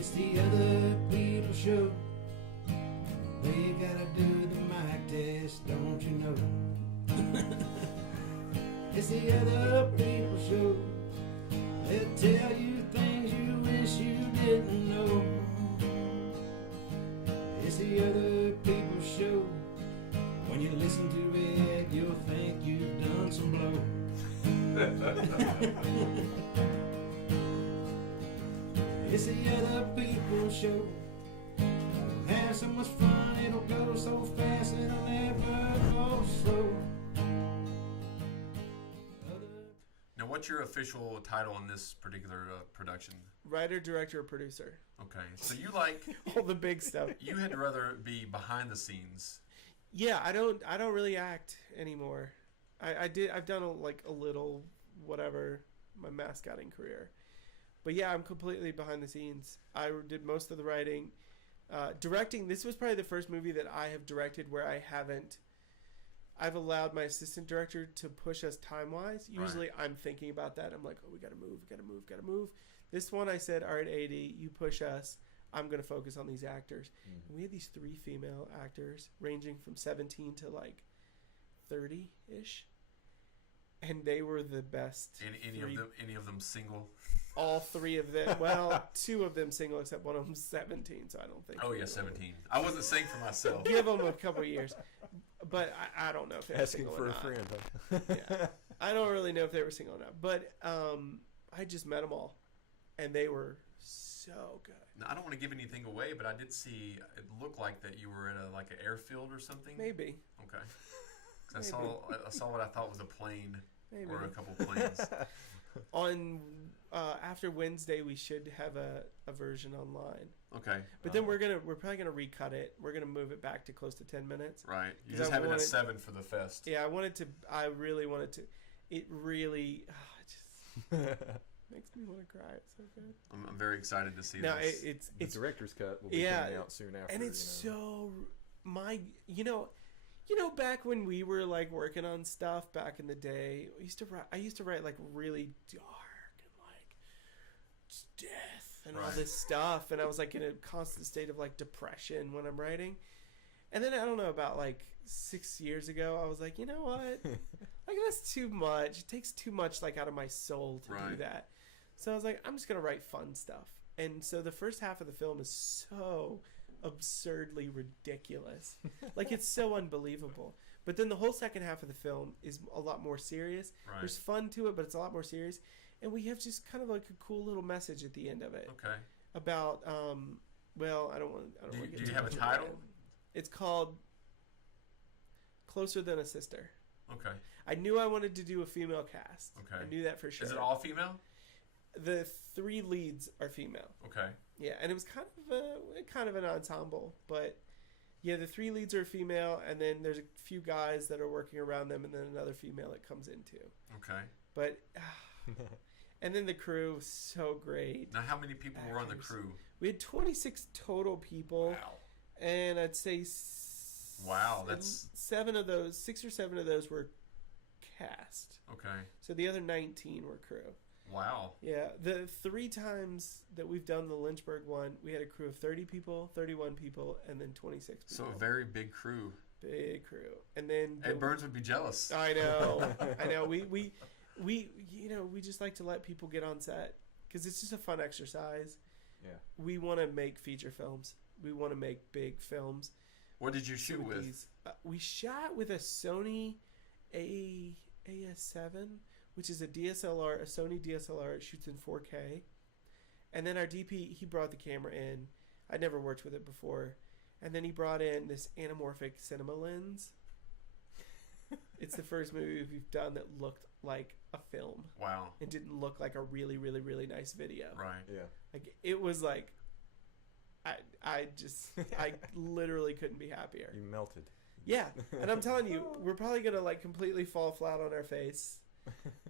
It's the other people show. They gotta do the mic test, don't you know? It's the other people show. They'll tell you things you wish you didn't know. It's the other people show. When you listen to it, you'll think you've done some blow. It's the other people show. We'll have so much fun, it'll go so fast, it'll never go slow. Now, what's your official title in this particular production? Writer, director, or producer. Okay, so you like all the big stuff. You had rather be behind the scenes. Yeah, I don't really act anymore. I've done a little whatever my mascotting career, but yeah, I'm completely behind the scenes. I did most of the writing, directing. This was probably the first movie that I have directed where I've allowed my assistant director to push us time-wise. Usually right. I'm thinking about that. I'm like, oh, we got to move. This one I said, all right, AD, you push us. I'm going to focus on these actors. Mm-hmm. And we had these 3 female actors ranging from 17 to like 30-ish. And they were the best. Any of them single? All 3 of them. Well, 2 of them single, except one of them 17. So I don't think. Oh yeah, 17. I wasn't saying for myself. Give them a couple of years, but I don't know if they were single or not. Asking for a friend. Huh? Yeah, I don't really know if they were single or not. But I just met them all, and they were so good. Now, I don't want to give anything away, but I did see it looked like that you were at an airfield or something. Maybe. Okay. I saw what I thought was a plane. Maybe. Or a couple planes. On after Wednesday, we should have a version online. Okay. But then we're probably gonna recut it. We're gonna move it back to close to 10 minutes. Right. You just have it at 7 for the fest. Yeah, I really wanted to. It really just makes me want to cry. It's so good. I'm very excited to see this. It's the director's cut will be coming out soon after. And it's so back when we were like working on stuff back in the day, I used to write like really dark and like death and all this stuff, and I was like in a constant state of like depression when I'm writing. And then I don't know, about like 6 years ago, I was like, you know what? Like that's too much. It takes too much like out of my soul to do that. So I was like, I'm just gonna write fun stuff. And so the first half of the film is so absurdly ridiculous. Like it's so unbelievable. But then the whole second half of the film is a lot more serious. Right. There's fun to it, but it's a lot more serious. And we have just kind of like a cool little message at the end of it. Okay. About well, I don't want to get Do you have a title? It's called Closer Than a Sister. Okay. I knew I wanted to do a female cast. Okay. I knew that for sure. Is it all female? The 3 leads are female. Okay. Yeah, and it was kind of an ensemble, but yeah, the 3 leads are female, and then there's a few guys that are working around them, and then another female that comes in too. Okay. But and then the crew was so great. Now, how many people were on the crew? We had 26 total people. Wow. And I'd say that's 7 of those, 6 or 7 of those were cast. Okay. So the other 19 were crew. Wow. Yeah, the 3 times that we've done the Lynchburg one, we had a crew of 30 people, 31 people, and then 26 people. So a very big crew. Big crew. And then Ed Burns would be jealous. I know. I know. We just like to let people get on set because it's just a fun exercise. Yeah. We want to make feature films. We want to make big films. What did you shoot with? We shot with a Sony AS7, which is a DSLR, a Sony DSLR. It shoots in 4K. And then our DP, he brought the camera in. I'd never worked with it before. And then he brought in this anamorphic cinema lens. It's the first movie we've done that looked like a film. Wow. It didn't look like a really, really, really nice video. Right. Yeah. Like it was like I literally couldn't be happier. You melted. Yeah. And I'm telling you, we're probably gonna like completely fall flat on our face.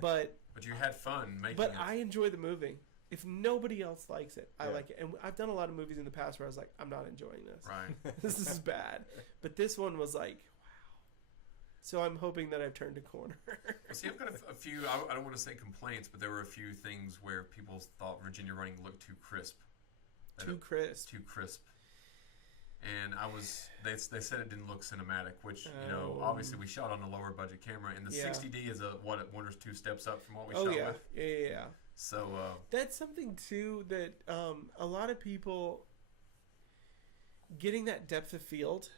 But you had fun making it. But I enjoy the movie. If nobody else likes it, I like it. And I've done a lot of movies in the past where I was like, I'm not enjoying this. Right. This is bad. But this one was like, wow. So I'm hoping that I've turned a corner. See, I've got a few, I don't want to say complaints, but there were a few things where people thought Virginia Running looked too crisp. Too crisp. Too crisp. And they said it didn't look cinematic, which, obviously we shot on a lower budget camera. And the 60D is one or two steps up from what we shot with. Yeah. So that's something too that a lot of people getting that depth of field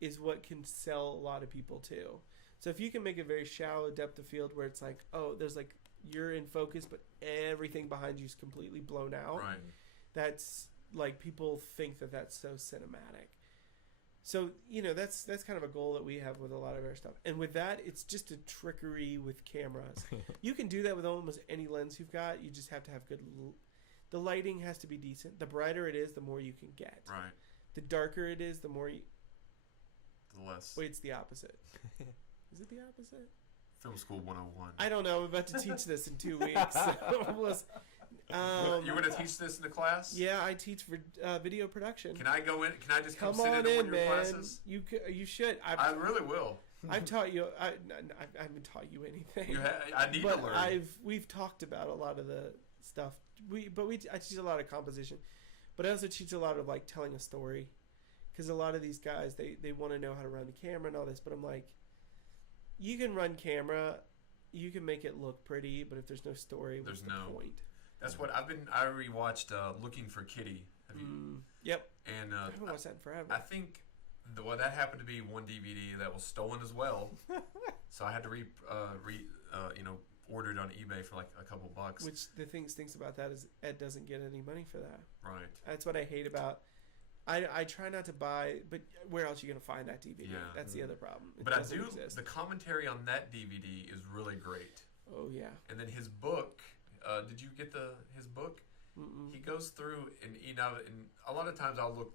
is what can sell a lot of people too. So if you can make a very shallow depth of field where it's like, oh, there's like you're in focus, but everything behind you is completely blown out. Right. That's like people think that that's so cinematic. So, that's kind of a goal that we have with a lot of our stuff. And with that, it's just a trickery with cameras. You can do that with almost any lens you've got. You just have to have good... The lighting has to be decent. The brighter it is, the more you can get. Right. The darker it is, the more you... The less. Wait, it's the opposite. Is it the opposite? Film School 101. I don't know. I'm about to teach this in 2 weeks. You want to teach this in the class? Yeah, I teach for video production. Can I go in? Can I just come sit on in one of in, your man. classes? You should. I really will. I've taught you. I haven't taught you anything. I need to learn. We've talked about a lot of the stuff. I teach a lot of composition, but I also teach a lot of like telling a story, because a lot of these guys they want to know how to run the camera and all this. But I'm like, you can run camera, you can make it look pretty, but if there's no story, what's the point? That's what I rewatched Looking for Kitty. Have you? Yep. And I haven't watched that in forever. I think that happened to be one DVD that was stolen as well. So I had to order it on eBay for like a couple bucks. Which the thing stinks about that is Ed doesn't get any money for that. Right. That's what I hate about. I try not to buy, but where else are you going to find that DVD? Yeah. That's the other problem. But I do. Exist. The commentary on that DVD is really great. Oh yeah. And then his book. Did you get his book? Mm-mm. He goes through and a lot of times I'll look,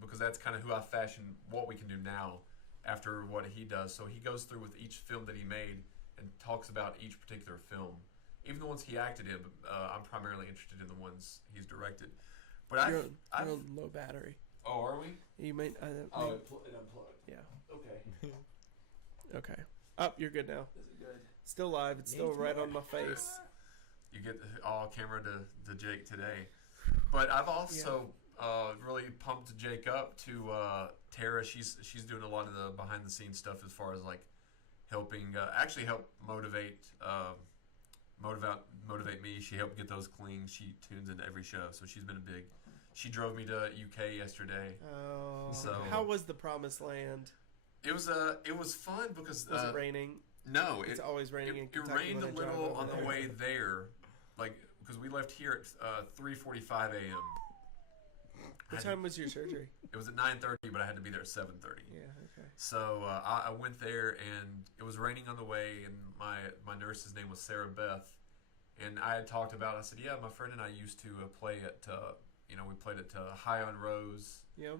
because that's kind of who I fashion what we can do now after what he does. So he goes through with each film that he made and talks about each particular film, even the ones he acted in. I'm primarily interested in the ones he's directed. But you're on low battery. Oh, are we? You might. It unplugged. Yeah. Okay. Okay. You're good now. Is it good? Still live. It's still right on my face. You get all camera to Jake today. But I've also really pumped Jake up to Tara. She's doing a lot of the behind the scenes stuff as far as like helping help motivate me. She helped get those clean. She tunes into every show, so she's been she drove me to UK yesterday. Oh. So how was the Promised Land? It was fun because was it raining? No, it's always raining. It rained a little on the way there, like because we left here at 3:45 a.m. What time was your surgery? It was at 9:30, but I had to be there at 7:30. Yeah, okay. So I went there, and it was raining on the way, and my nurse's name was Sarah Beth, and I had talked about. I said, yeah, my friend and I used to play at. We played at High on Rose. Yep.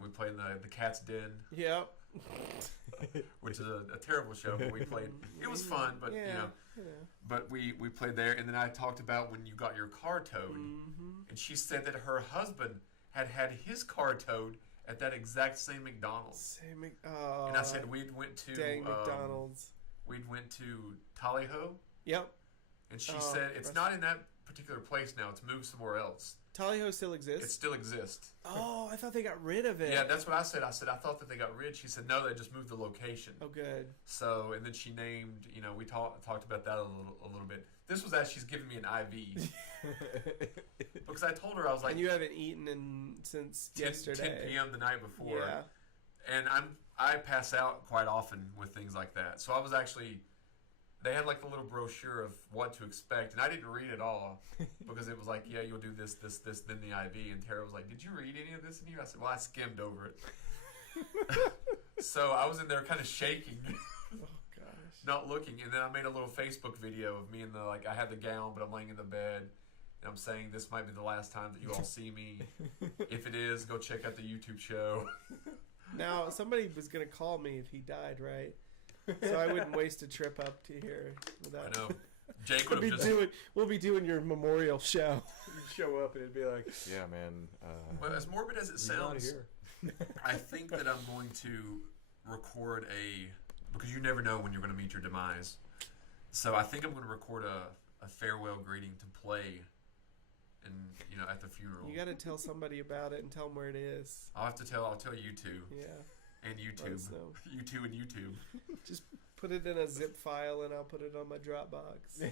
We played in the Cat's Den. Yep. Which is a terrible show, but we played. It was fun, but Yeah. But we played there, and then I talked about when you got your car towed, and she said that her husband had his car towed at that exact same McDonald's. And I said we went to McDonald's. We went to Tallyho. Yep. And she said it's not in that particular place now. It's moved somewhere else. Tallyho still exists? It still exists. Oh, I thought they got rid of it. Yeah, that's what I said. I said, I thought that they got rid. She said, no, they just moved the location. Oh, good. So, and then she named, we talked about that a little bit. This was as she's giving me an IV. Because I told her, I was like... And you haven't eaten since yesterday. 10 p.m. the night before. Yeah. And I pass out quite often with things like that. So I was actually... They had like a little brochure of what to expect, and I didn't read it all because it was like, yeah, you'll do this, then the IV. And Tara was like, did you read any of this in here? I said, well, I skimmed over it. So I was in there kind of shaking, not looking. And then I made a little Facebook video of me in I had the gown, but I'm laying in the bed, and I'm saying this might be the last time that you all see me. If it is, go check out the YouTube show. Now, somebody was going to call me if he died, right? So I wouldn't waste a trip up to here without. I know. Jake would have just. We'll be doing your memorial show. You show up and it'd be like, yeah, man. Well, as morbid as it sounds, I think that I'm going to record because you never know when you're going to meet your demise. So I think I'm going to record a farewell greeting to play, and at the funeral. You got to tell somebody about it and tell them where it is. I'll tell you two. Yeah. And YouTube. You two and YouTube. Just put it in a zip file and I'll put it on my Dropbox.